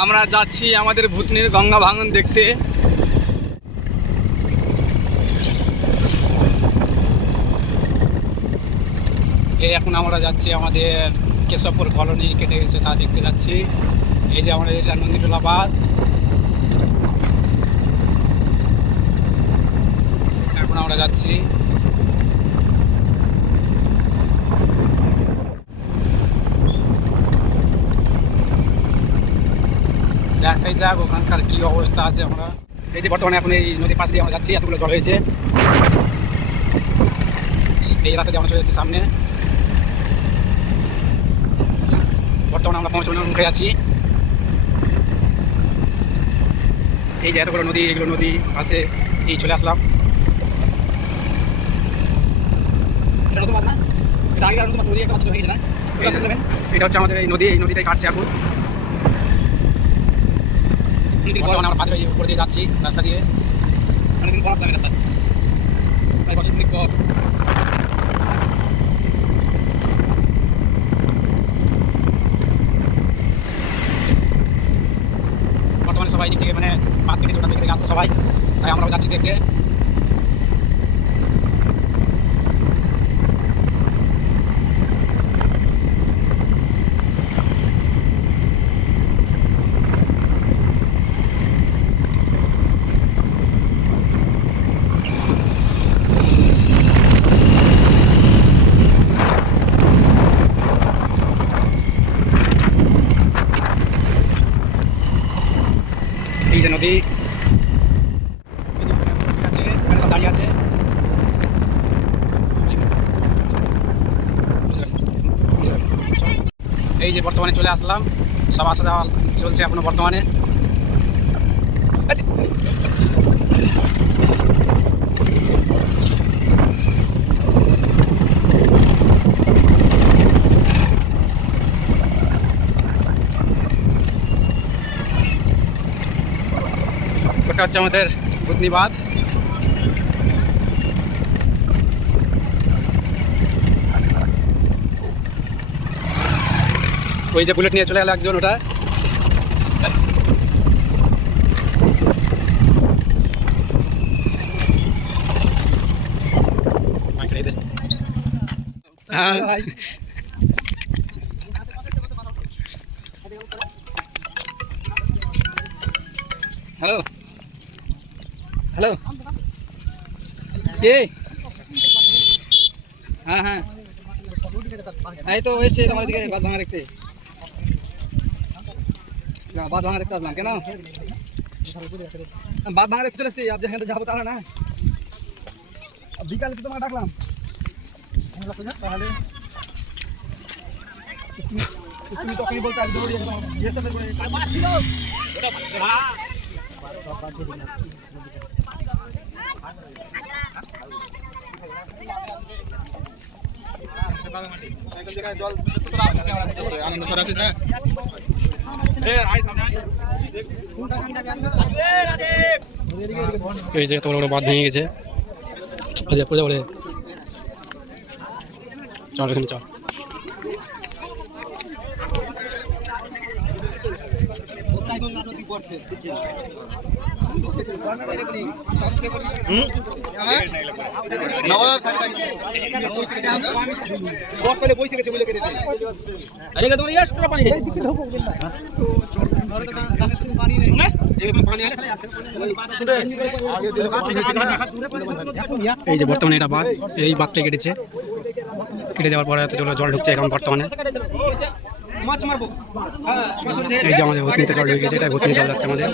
আমরা যাচ্ছি আমাদের ভূতনির গঙ্গা ভাঙন দেখতে। এই এখন আমরা যাচ্ছি আমাদের কেশবপুর কলোনি কেটে গেছে তা দেখতে যাচ্ছি। এই যে আমাদের এটা নন্দীটোলা বাঁধ। এখন আমরা যাচ্ছি। দেখাই যাক ওখানকার কি অবস্থা আছে। আমরা এই যে বর্তমানে এখন এই নদীর পাশ দিয়ে আমরা যাচ্ছি, এতগুলো জল হয়েছে। এই রাস্তা দিয়ে আমরা চলে যাচ্ছি সামনে। বর্তমানে আমরা পৌঁছানোর মুখে আছি। এই যে এতগুলো নদী, এগুলো নদী পাশে এই চলে আসলাম। এটা নতুন বাঁধ না? এটা আগে নতুন বাঁধ, নদী একটা বাঁধ ছিল, ভেঙে গেছে না? এটা হচ্ছে আমাদের এই নদী, এই নদীটাই কাটছে এখন। আমরা পাঁচ উপর দিয়ে যাচ্ছি রাস্তা দিয়ে। অনেকদিন পর আসলাম এই রাস্তা, প্রায় বছর দিন পর। বর্তমানে সবাই দিক থেকে মানে পাত কেটে ওটা থেকে আসছে সবাই, তাই আমরাও যাচ্ছি দেখতে। এই যে নদী আছে, সব দাঁড়িয়ে আছে। এই যে বর্তমানে চলে আসলাম, সব আসা যাওয়া চলছে এখনো বর্তমানে। ওটা হচ্ছে আমাদের ভূতনি বাঁধ। ওই যে বুলেট নিয়ে চলে গেল একজন, ওটা হ্যালো হ্যালো কে? হ্যাঁ হ্যাঁ, এই তো এসে তোমার দিকে বাঁধ ভাঙা দেখতে। বাঁধ ভাঙা দেখতে আসলাম। কেন বাঁধ ভাঙা দেখতে চলে এসছি? আপ যেখানে যাবো তাহলে না, বিকালে তো তোমাকে ডাকলাম তাহলে তুমি তখনই বলতে এই যে তোমার বাঁধ ভেঙে গেছে। চল এখানে চল। এই যে বর্তমানে এটা বাঁধ, এই বাঁধটা কেটেছে, কেটে যাওয়ার পরে এত জল ঢুকছে এখন বর্তমানে। এই যে আমাদের ভূতনিতে জল ঢুকে গেছে, এটা ভূতনি জল যাচ্ছে আমাদের।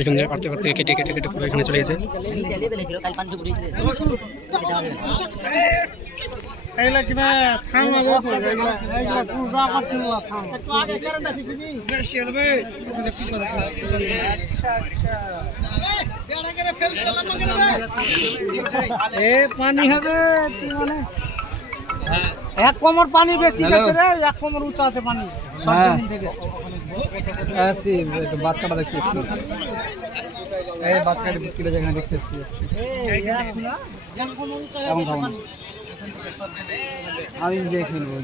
এখান থেকে কাটতে কাটতে কেটে কেটে কেটে পুরো এখানে চলে গেছে। পানি হবে এক কোমর পানি বেশি গেছে রে, এক কোমর উঁচা আছে পানি সব জমিন থেকে। আসি বাচ্চাটা দেখতেছি, এই বাচ্চাটা বিক্রি যেখানে দেখতেছি কেমন খাবো না আমি যে খেলবো।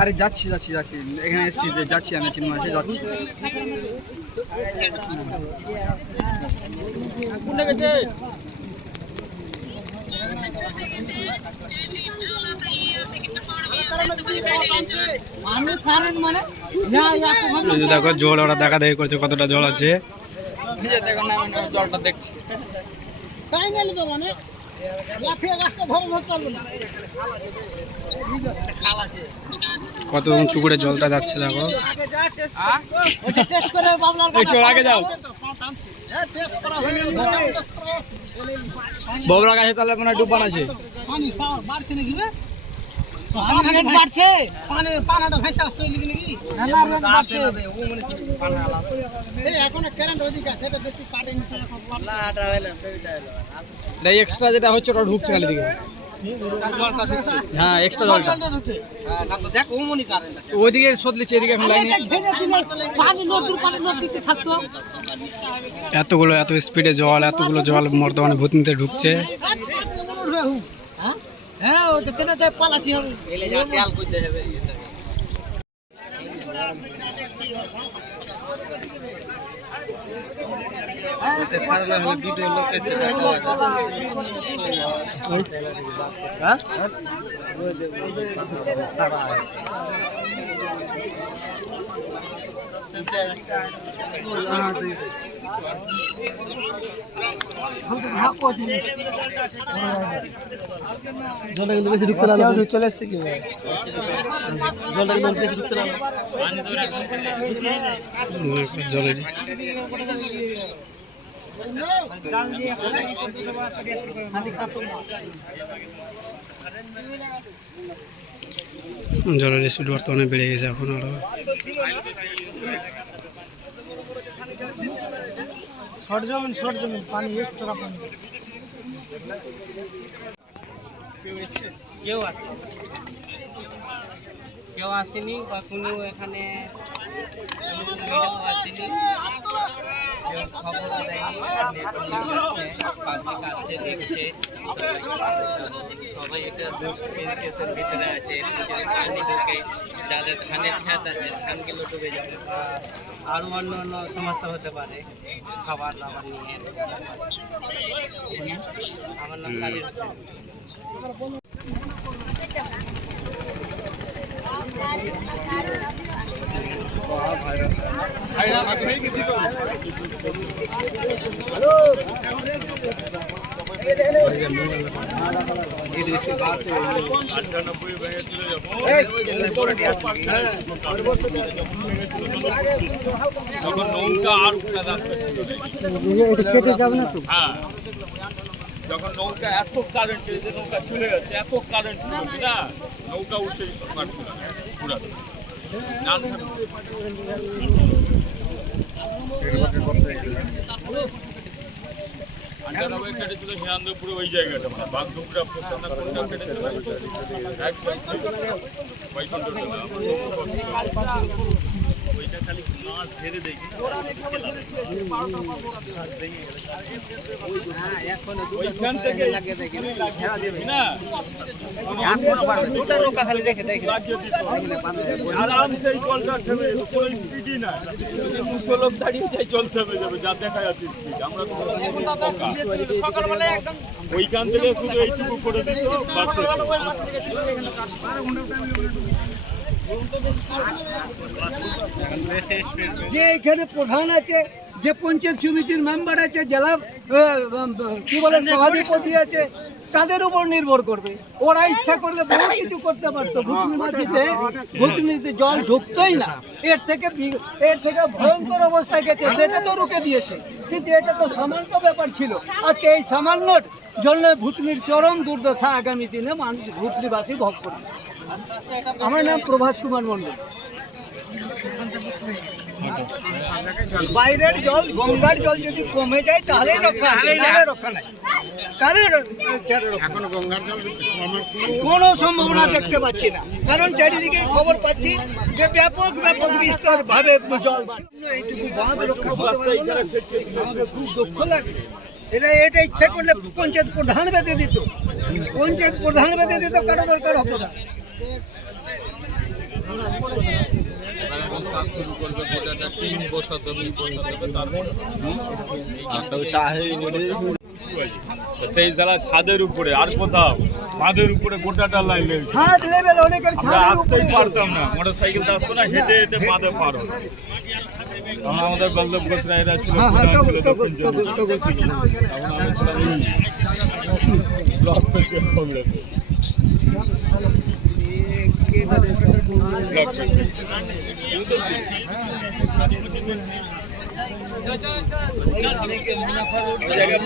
আরে যাচ্ছি যাচ্ছি যাচ্ছি, এখানে এসছি যাচ্ছি, আমি চিনি মাসে যাচ্ছি। দেখো জল ওরা দেখা দেখি করছে কতটা জল আছে। জলটা দেখছি কত উঁচু করে জলটা যাচ্ছে দেখো। আগে যাও ববরা গাছে তাহলে মনে হয় ডুব বানাচ্ছে। এক্সট্রা যেটা হচ্ছে ওটা ঢুকছে খালি দিকে। হ্যাঁ এক্সট্রা জলটা ওইদিকে সদলিচ্ছে, এদিকে এখন লাইনে এতগুলো এত স্পিডে জল, এতগুলো জল বর্তমানে ভূতনিতে ঢুকছে। হ্যাঁ ও তো কেন যায় পালাছি হবে জলটা কিন্তু বেশি ঢুকতে লাগলো, চলে এসছে কি জলটা কিন্তু বেশি ঢুকতে লাগলো। জলের জলের স্পিড বর্তমানে বেড়ে গেছে এখন আরো। শর্ট জমিন পানি এক্সট্রা পানি। কেউ আসেনি বা কোনো এখানে আসেনি, কেউ খবর দেয়নি। পাবলিক আসছে দেখছে, সবাই এটা দুশ্চিন্তার ভিতরে আছে। পানি ঢুকে যাদের ধানের ক্ষেত আছে ধানগুলো ডুবে যাবে, বা আরও অন্য অন্য সমস্যা হতে পারে খাবার দাবার নিয়ে। আমার নাম কালির হোসেন। যখন নৌকা আর যখন নৌকা এত কারেন্ট, যে নৌকা চলে গেছে এত কারেন্ট না, নৌকা উঠে পারছিল না পুরা আন্ডারওয়ে কেটেছিল হিয়ান্দপুরে, ওই জায়গাটা মানে বাগডুবরা কোনটা কেটেছিল ওইটা খালি মাছ ছেড়ে দেয় ওইখান থেকে না আরামসে জলটা থেমে কোনো স্পিডই না, 200 লোক দাঁড়িয়ে যায় জল থেমে যাবে, যা দেখা যাচ্ছে স্পিড। আমরা ওইখান থেকে শুধু এইটুকু করে দিত যে এখানে প্রধান আছে, যে পঞ্চায়েত সমিতির মেম্বার আছে, জেলা কি বলে সভাধিপতি আছে, তাদের উপর নির্ভর করবে। ওরা ইচ্ছা করলে বহু কিছু করতে পারতো। ভুতনিতে জল ঢুকতোই না, এর থেকে ভয়ঙ্কর অবস্থায় গেছে, সেটা তো রুখে দিয়েছে। কিন্তু এটা তো সামান্য ব্যাপার ছিল। আজকে এই সামান্য জন্য ভুতনির চরম দুর্দশা আগামী দিনে মানুষ ভুতনিবাসী ভোগ করবে। আমার নাম প্রভাত কুমার মণ্ডল। বাইরের জল, গঙ্গার জল যদি কমে যায় তাহলেই রক্ষা আছে, নাহলে রক্ষা নাই। তাহলে এখন গঙ্গার জল আমার কোনো সম্ভাবনা দেখতে পাচ্ছি না, কারণ চারিদিকে খবর পাচ্ছি যে ব্যাপক বিস্তর ভাবে জল বাড়ছে। এইটুকু বাঁধ রক্ষা করতে পারবো না, আমাকে খুব দুঃখ লাগে। এটা ইচ্ছা করলে পঞ্চায়েত প্রধান বেঁধে দিত, পঞ্চায়েত প্রধান বেঁধে দিত, কারো দরকার হতো না। সেই জায়গা ছাদের উপরে আর কোথাও বাঁধের উপরে গোটাটা লাইন ছাদ লেভেল অনেকের আমরা আসতেই পারতাম না, মোটর সাইকেল তো আসতো না, হেঁটে হেঁটে বাঁধে পার হতো। তখন আমাদের বলদেব ঘোষ রায়রা ছিল, প্রধান ছিল দক্ষিণ চব্বিশ তখন আমি ছিলাম ব্লক প্রেসিডেন্ট কংগ্রেসে। ব্লক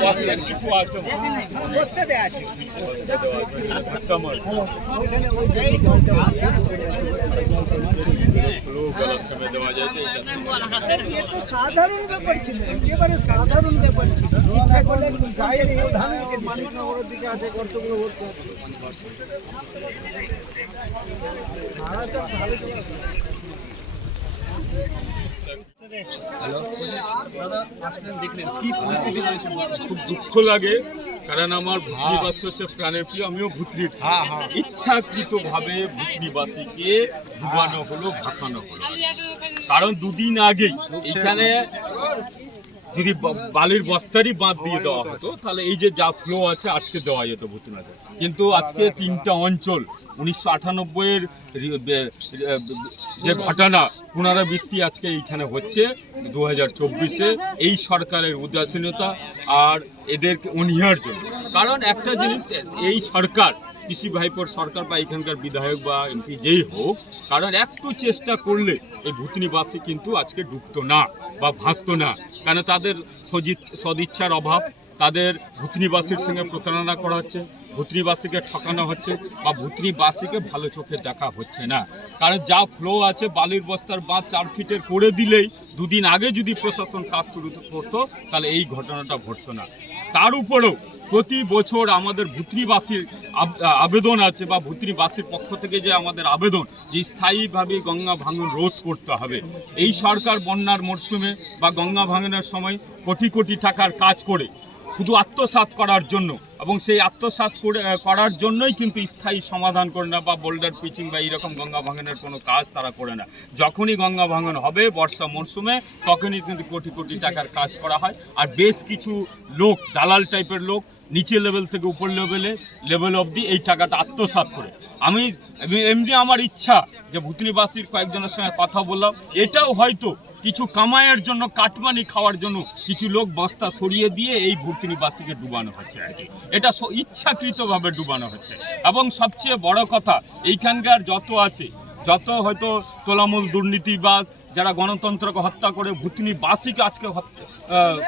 প্রেসিডেন্ট কিছু আছে বসতে দেয়া আছে। कमल लोग गलत में देवा जाते সাধারণ ব্যাপার ছিল, একেবারে সাধারণ ব্যাপার ছিল। ইচ্ছা করলে যায় প্রধান মালিক নগরের দিকে আসে, কর্তগুলো হচ্ছে খুব দুঃখ লাগে, কারণ আমার ভূতনিবাসী হচ্ছে প্রাণের প্রিয়, আমিও ভূতনির ইচ্ছাকৃতভাবে ভূতনিবাসীকে ডুবানো হলো, ভাসানো হলো। কারণ দুদিন আগেই এখানে যদি বালির বস্তারই বাঁধ দিয়ে দেওয়া হতো তাহলে এই যে যা ফ্লো আছে আটকে দেওয়া যেত ভূতনিবাসী। কিন্তু আজকে 3টা অঞ্চল 1998-এর যে ঘটনা পুনরাবৃত্তি আজকে এইখানে হচ্ছে 2024-এ এই সরকারের উদাসীনতা আর এদের অনীহার জন্য। কারণ একটা জিনিস, এই সরকার কৃষি ভাইপোর সরকার বা এখানকার বিধায়ক বা এমপি যেই হোক, কারণ একটু চেষ্টা করলে এই ভূতনিবাসী কিন্তু আজকে ডুবতো না বা ভাসতো না। কারণ তাদের সদিচ্ছার অভাব, তাদের ভূতনিবাসীর সঙ্গে প্রতারণা করা হচ্ছে, ভূতনিবাসীকে ঠকানো হচ্ছে বা ভূতনিবাসীকে ভালো চোখে দেখা হচ্ছে না। কারণ যা ফ্লো আছে, বালির বস্তার বাঁধ 4 ফিটের করে দিলেই দুদিন আগে যদি প্রশাসন কাজ শুরু করতো তাহলে এই ঘটনাটা ঘটতো না। তার উপরেও প্রতি বছর আমাদের ভূতনিবাসীর আবেদন আছে বা ভূতনিবাসীর পক্ষ থেকে যে আমাদের আবেদন যে স্থায়ীভাবে গঙ্গা ভাঙন রোধ করতে হবে। এই সরকার বন্যার মরশুমে বা গঙ্গা ভাঙনের সময় কোটি কোটি টাকার কাজ করে শুধু আত্মসাৎ করার জন্য, এবং সেই আত্মসাৎ করার জন্যই কিন্তু স্থায়ী সমাধান করে না বা বোল্ডার পিচিং বা এইরকম গঙ্গা ভাঙনের কোনো কাজ তারা করে না। যখনই গঙ্গা ভাঙন হবে বর্ষা মরশুমে তখনই কিন্তু কোটি কোটি টাকার কাজ করা হয়। আর বেশ কিছু লোক, দালাল টাইপের লোক, নিচে লেভেল থেকে উপর লেভেল অবধি এই টাকাটা আত্মসাৎ করে। আমি এমনি আমার ইচ্ছা যে ভূতনিবাসীর কয়েকজনের সঙ্গে কথা বললাম, এটাও হয়তো কিছু কামাইয়ের জন্য, কাটমানি খাওয়ার জন্য কিছু লোক বস্তা সরিয়ে দিয়ে এই ভূতনিবাসীকে ডুবানো হচ্ছে আর কি। এটা ইচ্ছাকৃতভাবে ডুবানো হচ্ছে। এবং সবচেয়ে বড় কথা, এইখানকার যত হয়তো তোলামূল দুর্নীতিবাজ যারা গণতন্ত্রকে হত্যা করে ভূতনিবাসীকে আজকে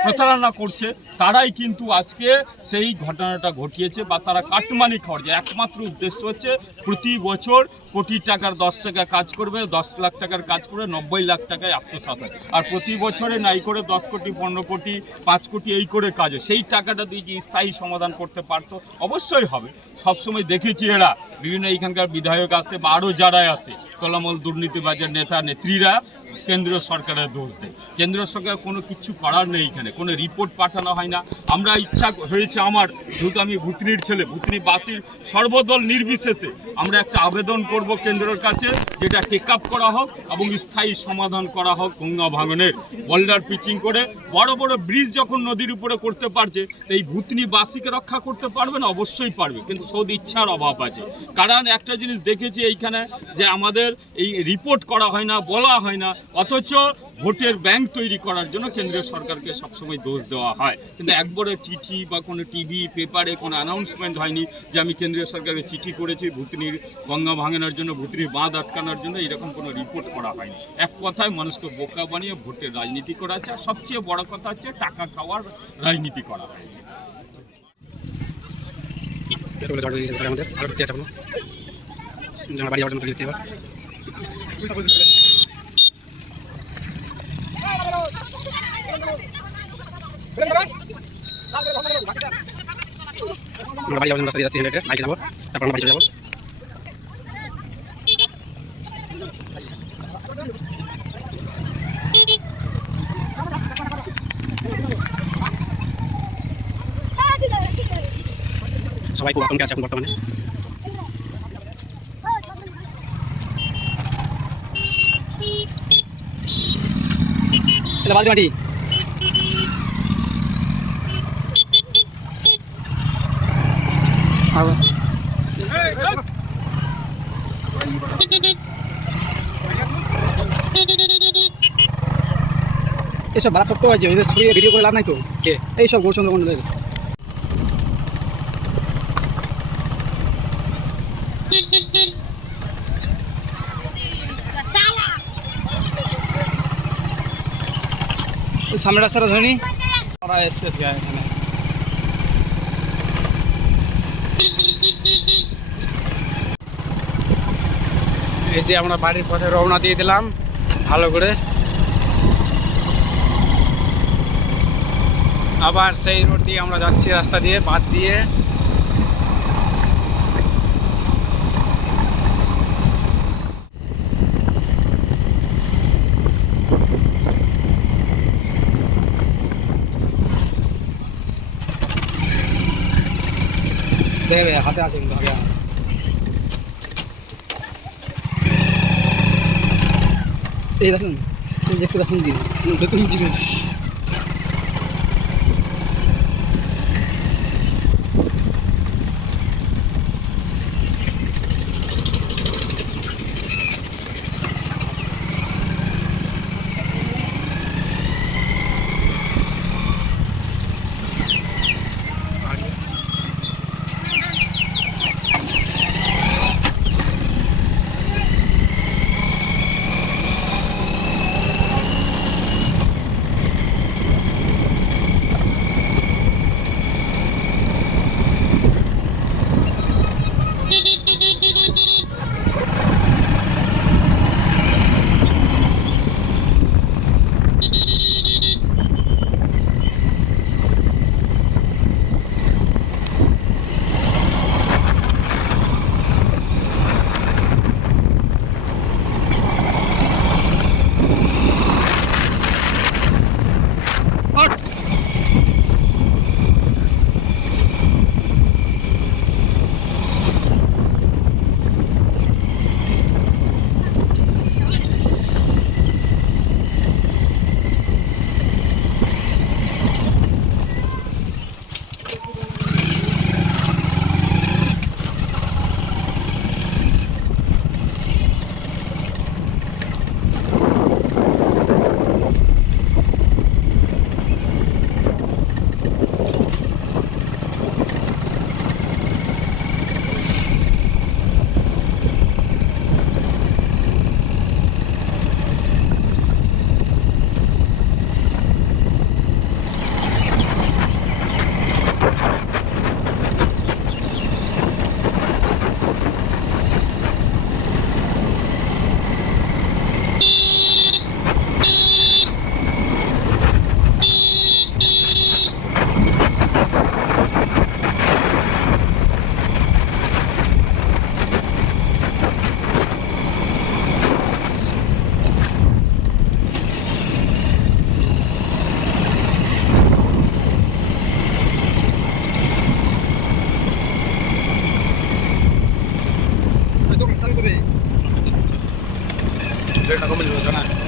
প্রতারণা করছে, তারাই কিন্তু আজকে সেই ঘটনাটা ঘটিয়েছে বা তারা কাটমানি খাওয়ার যে একমাত্র উদ্দেশ্য হচ্ছে প্রতি বছর কোটি টাকার 10 টাকা কাজ করবে, 10 লাখ টাকার কাজ করে 90 লাখ টাকায় আত্মসাৎ হয়। আর প্রতি বছরে নাই করে 10 কোটি 15 কোটি 5 কোটি এই করে কাজ হয়। সেই টাকাটা দিয়ে যে স্থায়ী সমাধান করতে পারতো অবশ্যই হবে। সবসময় দেখেছি এরা বিভিন্ন এইখানকার বিধায়ক আসে বা আরও যারা আসে তোলামূল দুর্নীতিবাজের নেতা নেত্রীরা কেন্দ্রীয় সরকারের দোষ দেয়। কেন্দ্রীয় সরকার কোনো কিছু করার নেই, এখানে কোনো রিপোর্ট পাঠানো হয় না। আমরা ইচ্ছা হয়েছে আমার, যেহেতু আমি ভূতনির ছেলে, ভূতনিবাসীর সর্বদল নির্বিশেষে আমরা একটা আবেদন করব কেন্দ্রের কাছে, যেটা টেক আপ করা হোক এবং স্থায়ী সমাধান করা হোক গঙ্গা ভাঙনের। বোল্ডার পিচিং করে বড় বড় ব্রিজ যখন নদীর উপরে করতে পারছে, এই ভূতনিবাসীকে রক্ষা করতে পারবে না? অবশ্যই পারবে, কিন্তু সদ ইচ্ছার অভাব আছে। কারণ একটা জিনিস দেখেছি এইখানে যে আমাদের এই রিপোর্ট করা হয় না, বলা হয় না, অথচ ভোটের ব্যাংক তৈরি করার জন্য কেন্দ্রীয় সরকারকে সবসময় দোষ দেওয়া হয়। কিন্তু একবারে চিঠি বা কোনো টিভি পেপারে কোনো অ্যানাউন্সমেন্ট হয়নি যে আমি কেন্দ্রীয় সরকারকে চিঠি করেছি ভূতনির গঙ্গা ভাঙানোর জন্য, ভূতনির বাঁধ আটকানোর জন্য, এরকম কোনো রিপোর্ট করা হয়নি। এক কথায় মানুষকে বোকা বানিয়ে ভোটের রাজনীতি করা হচ্ছে। আর সবচেয়ে বড় কথা হচ্ছে টাকা খাওয়ার রাজনীতি করা হয়। আমরা বাড়ি যাওয়ার জন্য রাস্তা দিয়ে যাচ্ছি হেঁটে বাইকে যাবো, তারপর আমরা বাড়ি চলে যাবো। সবাই খুব আতঙ্কে আছে এখন বর্তমানে। বালতি মাটি এসব মারাত্মক আছে, এদের ছড়িয়ে ভিডিও করে লাভ নাই তো। কে এইসব গৌরচন্দ্র মন্ডলের সামনের রাস্তাটা ধরে নি ওরা এসছে এখানে। এই যে আমরা বাড়ির পথে রওনা দিয়ে দিলাম ভালো করে, আবার সেই রোড দিয়ে আমরা যাচ্ছি, রাস্তা দিয়ে বাদ দিয়ে। দেখবে হাতে আছে কিন্তু আগে এই দেখুন, এই দেখতে দেখুন দিন নতুন জিনিস।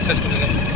শেষ করে